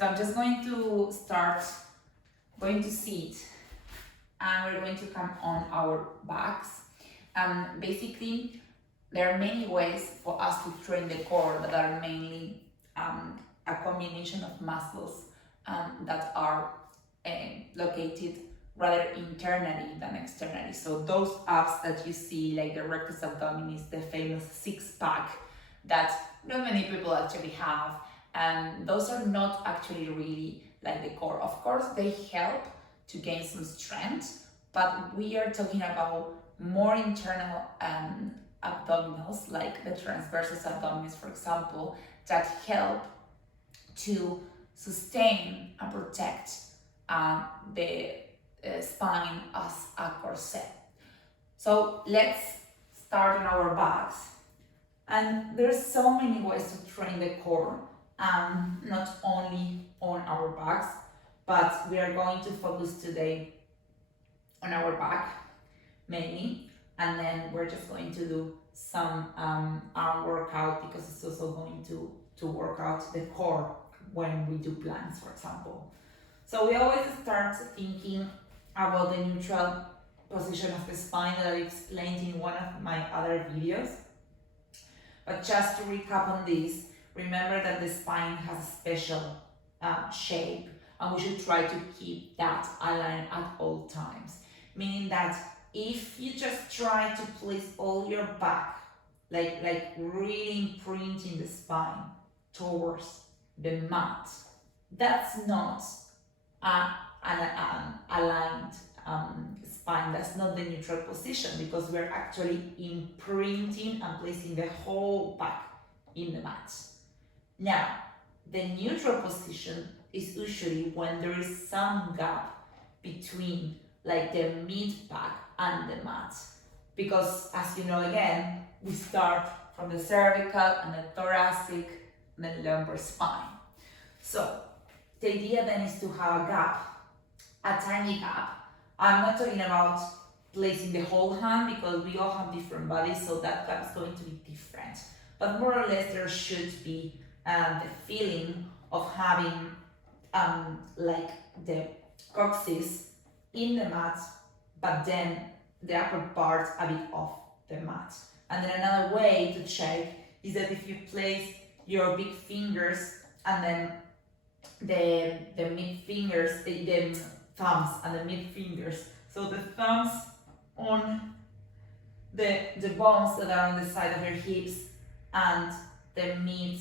So I'm just going to going to sit, and we're going to come on our backs. Basically, there are many ways for us to train the core that are mainly a combination of muscles that are located rather internally than externally. So those abs that you see, like the rectus abdominis, the famous six-pack that not many people actually have, and those are not actually really like the core. Of course, they help to gain some strength, but we are talking about more internal abdominals, like the transversus abdominis, for example, that help to sustain and protect the spine as a corset. So let's start on our backs. And there's so many ways to train the core, not only on our backs, but we are going to focus today on our back mainly, and then we're just going to do some arm workout, because it's also going to work out the core when we do planks, for example. So we always start thinking about the neutral position of the spine that I explained in one of my other videos. But just to recap on this, remember that the spine has a special shape, and we should try to keep that aligned at all times. Meaning that if you just try to place all your back, like really imprinting the spine towards the mat, that's not an aligned spine. That's not the neutral position, because we're actually imprinting and placing the whole back in the mat. Now, the neutral position is usually when there is some gap between like the mid back and the mat, because as you know, again, we start from the cervical and the thoracic and the lumbar spine. So the idea then is to have a gap, a tiny gap. I'm not talking about placing the whole hand, because we all have different bodies, so that gap is going to be different. But more or less there should be the feeling of having like the coccyx in the mat, but then the upper part a bit off the mat. And then another way to check is that if you place your big fingers and then the mid fingers, the thumbs and the mid fingers, so the thumbs on the bones that are on the side of your hips, and the mid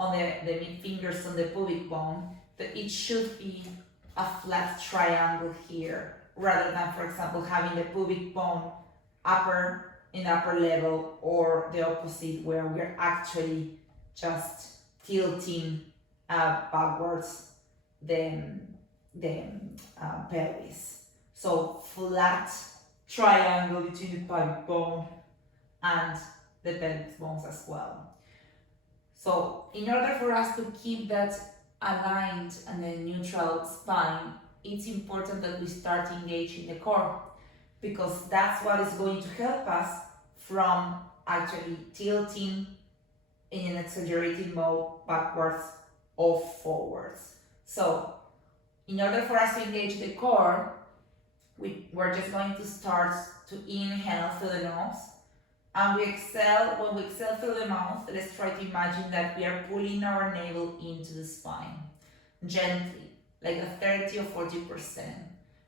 on the mid fingers on the pubic bone, that it should be a flat triangle here, rather than, for example, having the pubic bone in the upper level, or the opposite, where we're actually just tilting backwards the pelvis. So flat triangle between the pubic bone and the pelvic bones as well. So in order for us to keep that aligned and a neutral spine, it's important that we start engaging the core, because that's what is going to help us from actually tilting in an exaggerated mode backwards or forwards. So in order for us to engage the core, we're just going to start to inhale through the nose, and we exhale. When we exhale through the mouth, let's try to imagine that we are pulling our navel into the spine gently, like a 30 or 40%.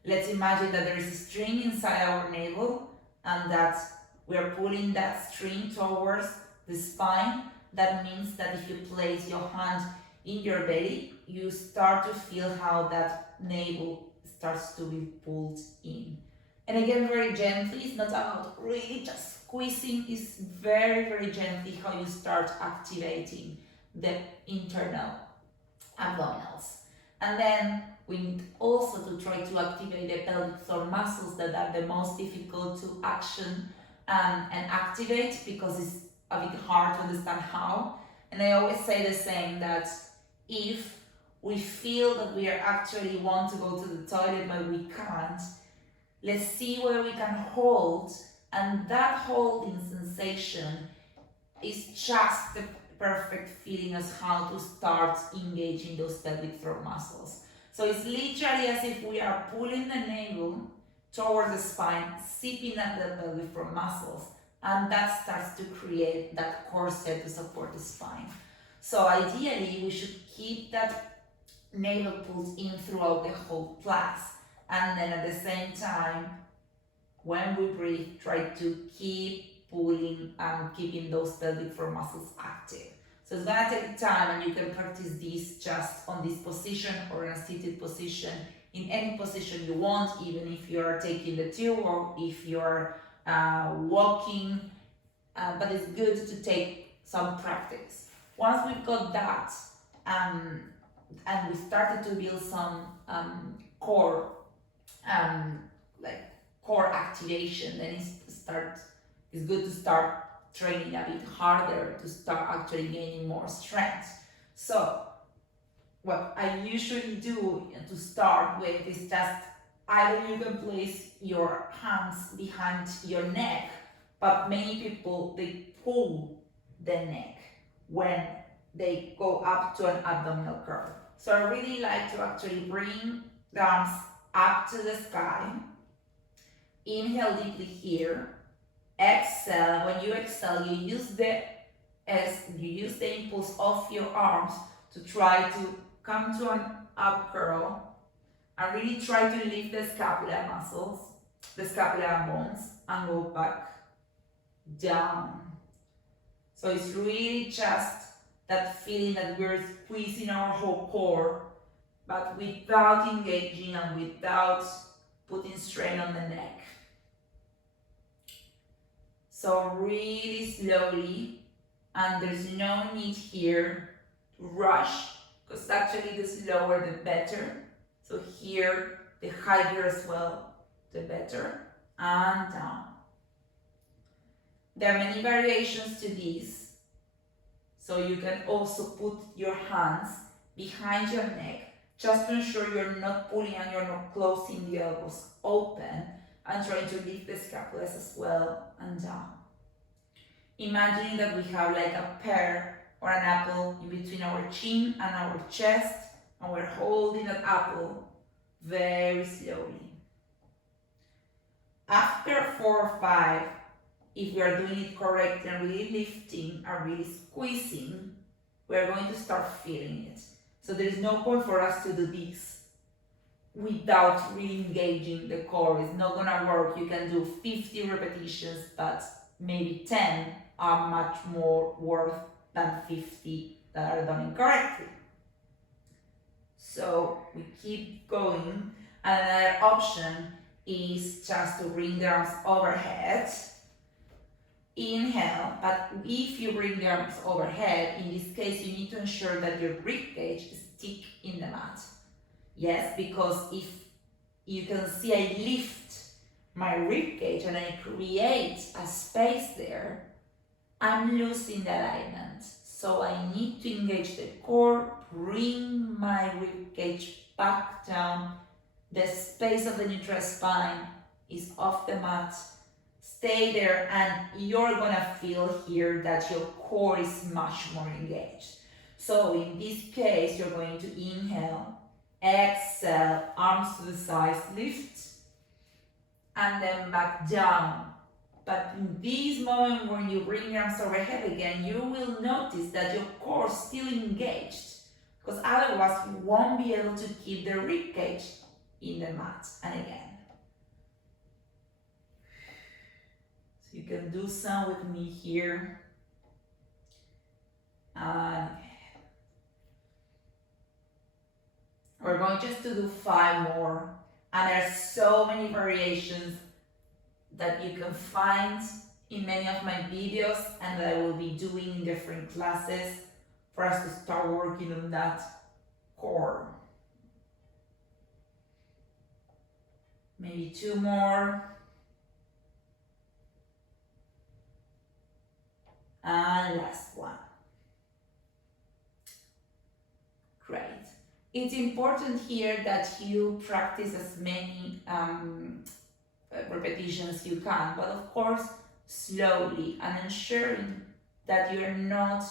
Let's imagine that there is a string inside our navel, and that we are pulling that string towards the spine. That means that if you place your hand in your belly, you start to feel how that navel starts to be pulled in. And again, very gently. It's not about really just squeezing. It's very, very gently how you start activating the internal abdominals. And then we need also to try to activate the pelvic floor muscles that are the most difficult to action and activate, because it's a bit hard to understand how. And I always say the same, that if we feel that we are actually want to go to the toilet but we can't, let's see where we can hold, and that holding sensation is just the perfect feeling as how to start engaging those pelvic floor muscles. So it's literally as if we are pulling the navel towards the spine, zipping at the pelvic floor muscles, and that starts to create that corset to support the spine. So ideally, we should keep that navel pulled in throughout the whole class, and then at the same time, when we breathe, try to keep pulling and keeping those pelvic floor muscles active. So it's gonna take time, and you can practice this just on this position or in a seated position, in any position you want, even if you're taking the tube or if you're walking, but it's good to take some practice. Once we've got that, and we started to build some core activation, then it's good to start training a bit harder to start actually gaining more strength. So what I usually do to start with is just either you can place your hands behind your neck, but many people, they pull the neck when they go up to an abdominal curl. So I really like to actually bring the arms up to the sky. Inhale deeply here. Exhale. When you exhale, you use the impulse of your arms to try to come to an up curl and really try to lift the scapular muscles, the scapular bones, and go back down. So it's really just that feeling that we're squeezing our whole core, but without engaging and without putting strain on the neck. So really slowly, and there's no need here to rush, because actually the slower the better. So here, the higher as well, the better, and down. There are many variations to this. So you can also put your hands behind your neck, just to ensure you're not pulling and you're not closing the elbows open, and trying to lift the scapulas as well and down. Imagining that we have like a pear or an apple in between our chin and our chest, and we're holding that apple very slowly. After 4 or 5, if we are doing it correctly and really lifting and really squeezing, we're going to start feeling it. So there is no point for us to do this without really engaging the core. It's not gonna work. You can do 50 repetitions, but maybe 10 are much more worth than 50 that are done incorrectly. So we keep going. Another option is just to bring the arms overhead. Inhale, but if you bring the arms overhead, in this case you need to ensure that your rib cage is thick in the mat. Yes, because if you can see, I lift my rib cage and I create a space there, I'm losing the alignment. So I need to engage the core, bring my rib cage back down. The space of the neutral spine is off the mat. Stay there, and you're gonna feel here that your core is much more engaged. So in this case, you're going to inhale, exhale, arms to the sides, lift, and then back down. But in this moment, when you bring your arms overhead again, you will notice that your core is still engaged, because otherwise you won't be able to keep the rib cage in the mat. And again. So you can do some with me here. And we're going just to do 5 more. And there's so many variations that you can find in many of my videos and that I will be doing in different classes for us to start working on that core. Maybe 2 more. And last one. Great. It's important here that you practice as many repetitions you can, but of course slowly, and ensuring that you're not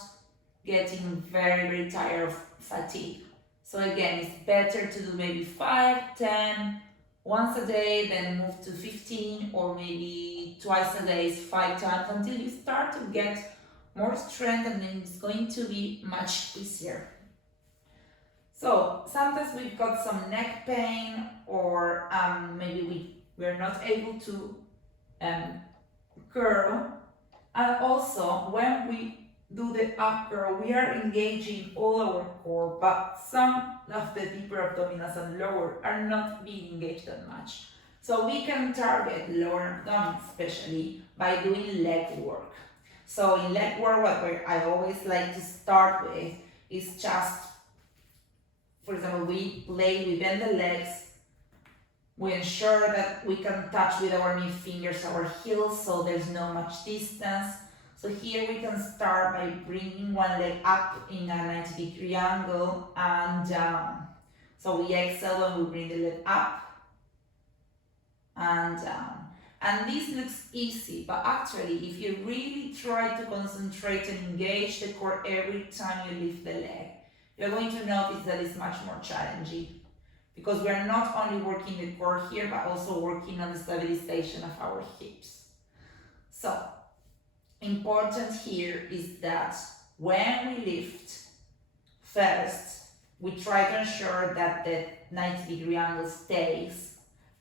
getting very tired of fatigue. So again, it's better to do maybe 5, 10, once a day, then move to 15, or maybe twice a day, 5 times, until you start to get more strength, and then it's going to be much easier. So sometimes we've got some neck pain, or maybe we're not able to curl. And also, when we do the up curl, we are engaging all our core, but some of the deeper abdominals and lower are not being engaged that much. So we can target lower abdomen, especially by doing leg work. So in leg work, what I always like to start with is just, for example, we bend the legs, we ensure that we can touch with our mid fingers our heels, so there's not much distance. So here we can start by bringing one leg up in a 90-degree angle and down. So we exhale when we bring the leg up and down. And this looks easy, but actually, if you really try to concentrate and engage the core every time you lift the leg, you're going to notice that it's much more challenging, because we're not only working the core here, but also working on the stabilization of our hips. So, important here is that when we lift, first, we try to ensure that the 90-degree angle stays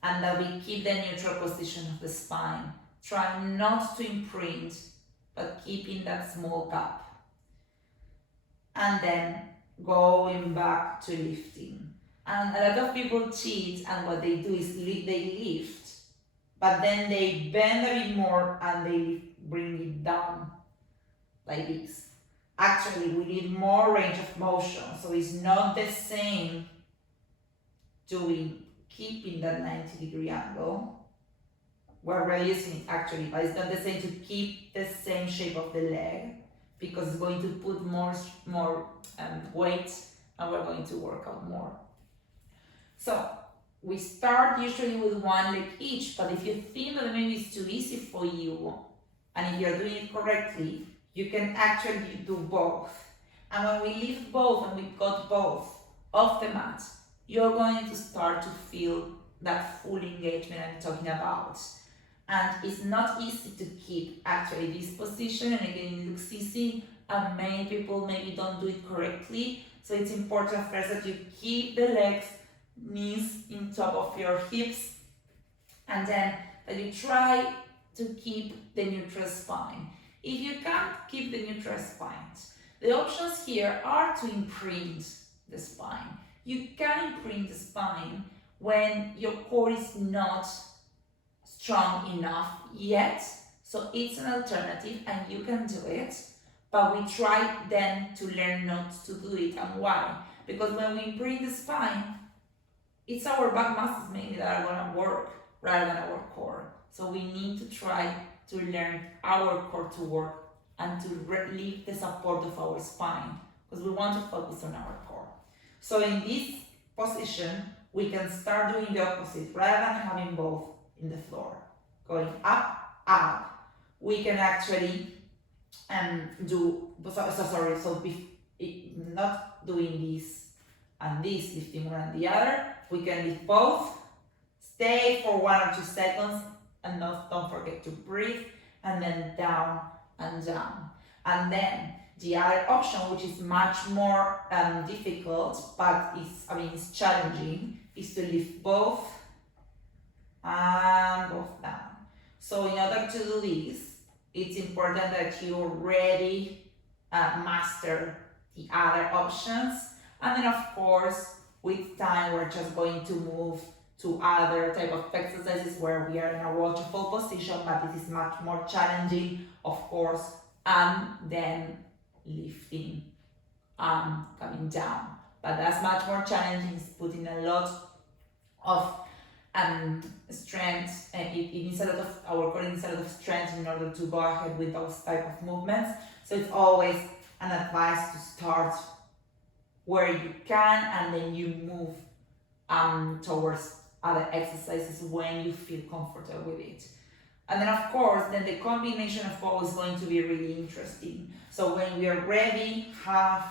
and that we keep the neutral position of the spine. Try not to imprint, but keeping that small gap. And then going back to lifting. And a lot of people cheat, and what they do is they lift, but then they bend a bit more and they bring it down like this. Actually, we need more range of motion, so it's not the same keeping that 90-degree angle. We're reducing it actually, but it's not the same to keep the same shape of the leg, because it's going to put more weight, and we're going to work out more. So we start usually with one leg each, but if you think that maybe it's too easy for you, and if you're doing it correctly, you can actually do both. And when we lift both and we've got both off the mat, you're going to start to feel that full engagement I'm talking about. And it's not easy to keep actually this position, and again, it looks easy, and many people maybe don't do it correctly. So it's important first that you keep the legs, knees in top of your hips, and then that you try to keep the neutral spine. If you can't keep the neutral spine, the options here are to imprint the spine. You can imprint the spine when your core is not strong enough yet, so it's an alternative and you can do it, but we try then to learn not to do it. And why? Because when we imprint the spine, it's our back muscles mainly that are going to work rather than our core. So we need to try to learn our core to work and to leave the support of our spine, because we want to focus on our core. So in this position, we can start doing the opposite. Rather than having both in the floor, going up, up, we can actually not doing this and this, lifting one and the other. We can lift both, stay for 1 or 2 seconds, and don't forget to breathe, and then down and down. And then the other option, which is much more difficult, but it's challenging, is to lift both and both down. So in order to do this, it's important that you already master the other options. And then of course, with time, we're just going to move to other type of exercises where we are in a waterfall position, but this is much more challenging, of course, and then lifting, coming down. But that's much more challenging, it's putting a lot of strength, and it needs a lot of, our core needs a lot of strength in order to go ahead with those type of movements. So it's always an advice to start where you can, and then you move towards other exercises when you feel comfortable with it. And then of course, then the combination of all is going to be really interesting. So when we are ready, are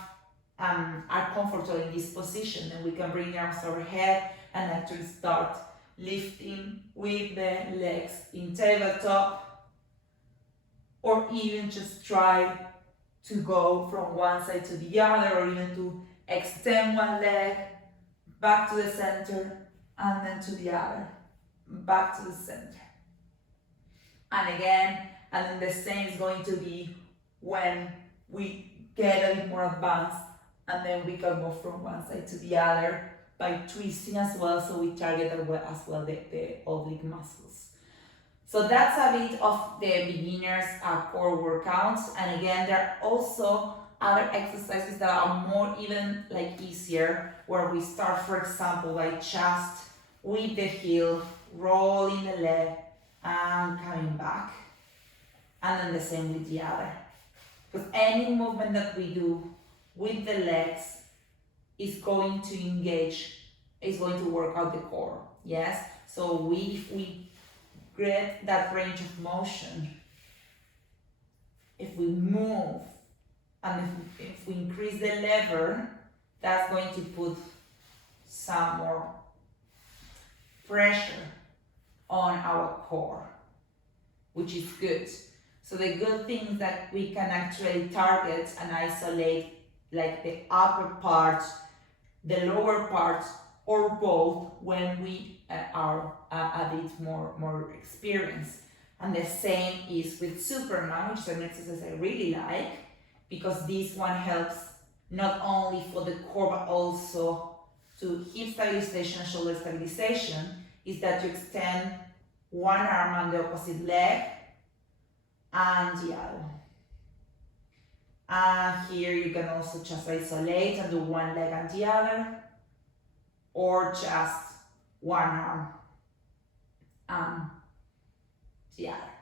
comfortable in this position, then we can bring the arms overhead and actually start lifting with the legs in tabletop, or even just try to go from one side to the other, or even to extend one leg back to the center and then to the other, back to the center. And again, and then the same is going to be when we get a bit more advanced, and then we can go from one side to the other by twisting as well, so we target as well the oblique muscles. So that's a bit of the beginners core workouts. And again, there are also other exercises that are more even like easier, where we start, for example, by just with the heel, rolling the leg and coming back, and then the same with the other. Because any movement that we do with the legs is going to engage, is going to work out the core, yes? So if we get that range of motion, if we move, and if we increase the lever, that's going to put some more pressure on our core, which is good. So the good thing is that we can actually target and isolate like the upper part, the lower part, or both when we are a bit more experienced. And the same is with Superman, which is an exercise I really like, because this one helps not only for the core but also to hip stabilization, shoulder stabilization, is that you extend one arm on the opposite leg and the other. And here you can also just isolate and do one leg and the other, or just one arm and the other.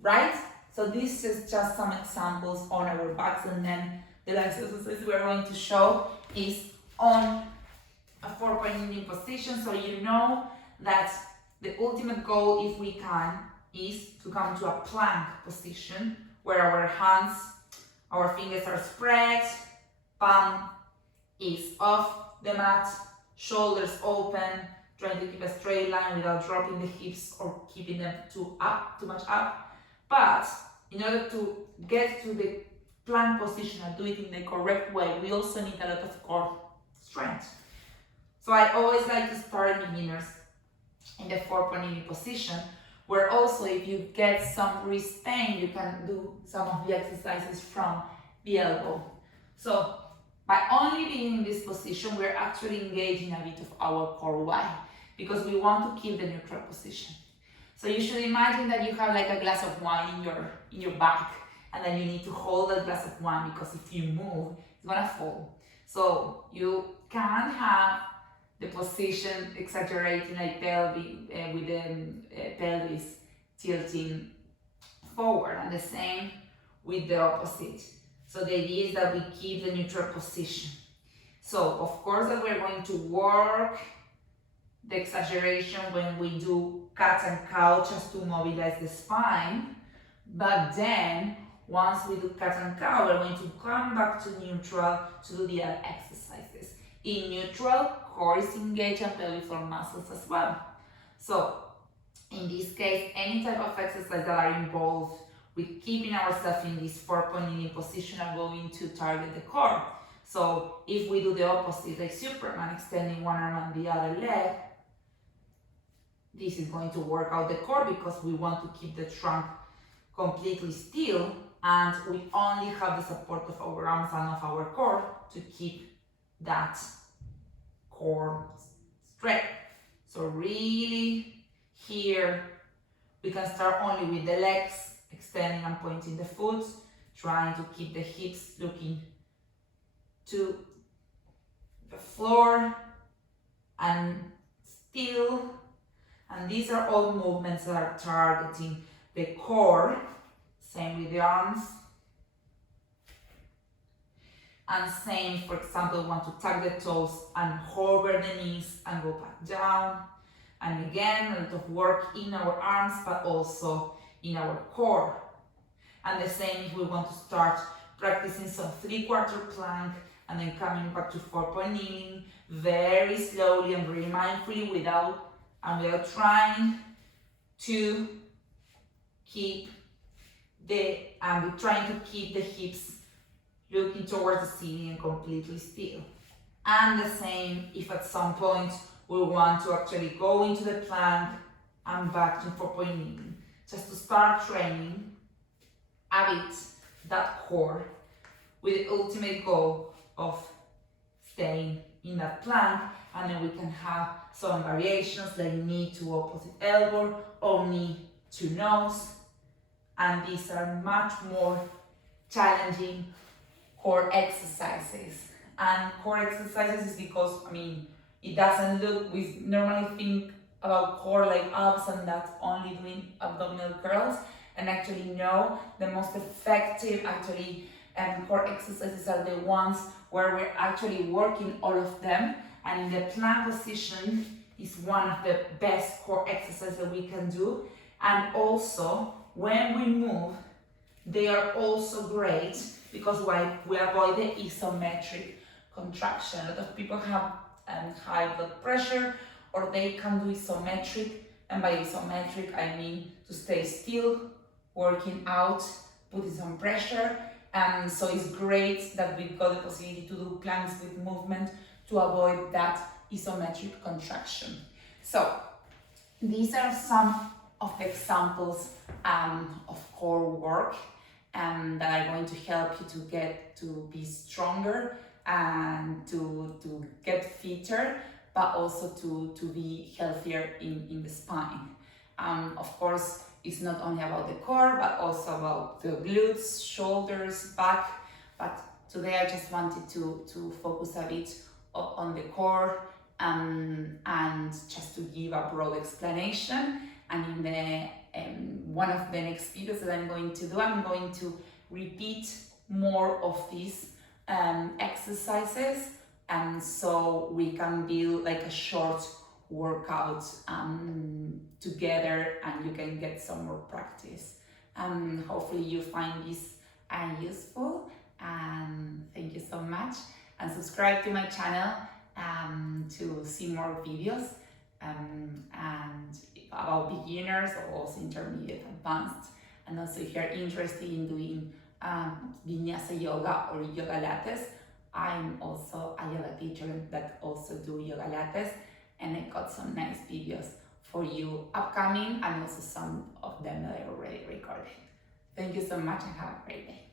Right? So this is just some examples on our backs, and then the last exercise we're going to show is on a 4-point kneeling position. So you know that the ultimate goal, if we can, is to come to a plank position where our hands, our fingers are spread, palm is off the mat, shoulders open, trying to keep a straight line without dropping the hips or keeping them too much up. But in order to get to the plank position and do it in the correct way, we also need a lot of core strength. So I always like to start beginners in the 4-point kneeling position, where also if you get some wrist pain, you can do some of the exercises from the elbow. So by only being in this position, we're actually engaging a bit of our core. Why? Because we want to keep the neutral position. So you should imagine that you have like a glass of wine in your back, and then you need to hold that glass of wine, because if you move, it's gonna fall. So you can have the position exaggerating like pelvic, with the pelvis tilting forward, and the same with the opposite. So the idea is that we keep the neutral position. So of course that we're going to work the exaggeration when we do cat and cow, just to mobilize the spine. But then once we do cat and cow, we're going to come back to neutral to do the other exercises. In neutral, core is engaged and pelvic floor muscles as well. So in this case, any type of exercise that are involved with keeping ourselves in this 4-point kneeling position are going to target the core. So if we do the opposite, like Superman, extending one arm and the other leg, this is going to work out the core, because we want to keep the trunk completely still, and we only have the support of our arms and of our core to keep that core straight. So really here we can start only with the legs, extending and pointing the foot, trying to keep the hips looking to the floor and still. And these are all movements that are targeting the core. Same with the arms. And same, for example, want to tuck the toes and hover the knees and go back down. And again, a lot of work in our arms, but also in our core. And the same if we want to start practicing some 3/4 plank and then coming back to 4-point kneeling very slowly and very mindfully without trying to keep the hips looking towards the ceiling and completely still. And the same if at some point we want to actually go into the plank and back to 4-point kneeling, just to start training a bit that core with the ultimate goal of staying in that plank. And then we can have some variations like knee to opposite elbow or knee to nose. And these are much more challenging core exercises. And core exercises is because, it doesn't look, we normally think about core like abs and that's only doing abdominal curls. And actually no, the most effective core exercises are the ones where we're actually working all of them. And in the plank position is one of the best core exercises that we can do. And also, when we move, they are also great because we avoid the isometric contraction. A lot of people have high blood pressure, or they can do isometric. And by isometric, I mean to stay still, working out, putting some pressure. So it's great that we've got the possibility to do planks with movement to avoid that isometric contraction. So these are some of the examples of core work that are going to help you to get to be stronger and to get fitter, but also to be healthier in the spine. Of course, it's not only about the core, but also about the glutes, shoulders, back. But today I just wanted to focus a bit on the core and just to give a broad explanation. And in the one of the next videos that I'm going to do, I'm going to repeat more of these exercises, and so we can build like a short workout together and you can get some more practice. Hopefully you find this useful, and thank you so much, and subscribe to my channel to see more videos and about beginners or also intermediate, advanced. And also if you're interested in doing vinyasa yoga or yoga lattes, I'm also a yoga teacher that also do yoga lattes, and I got some nice videos for you upcoming, and also some of them that I already recorded. Thank you so much and have a great day.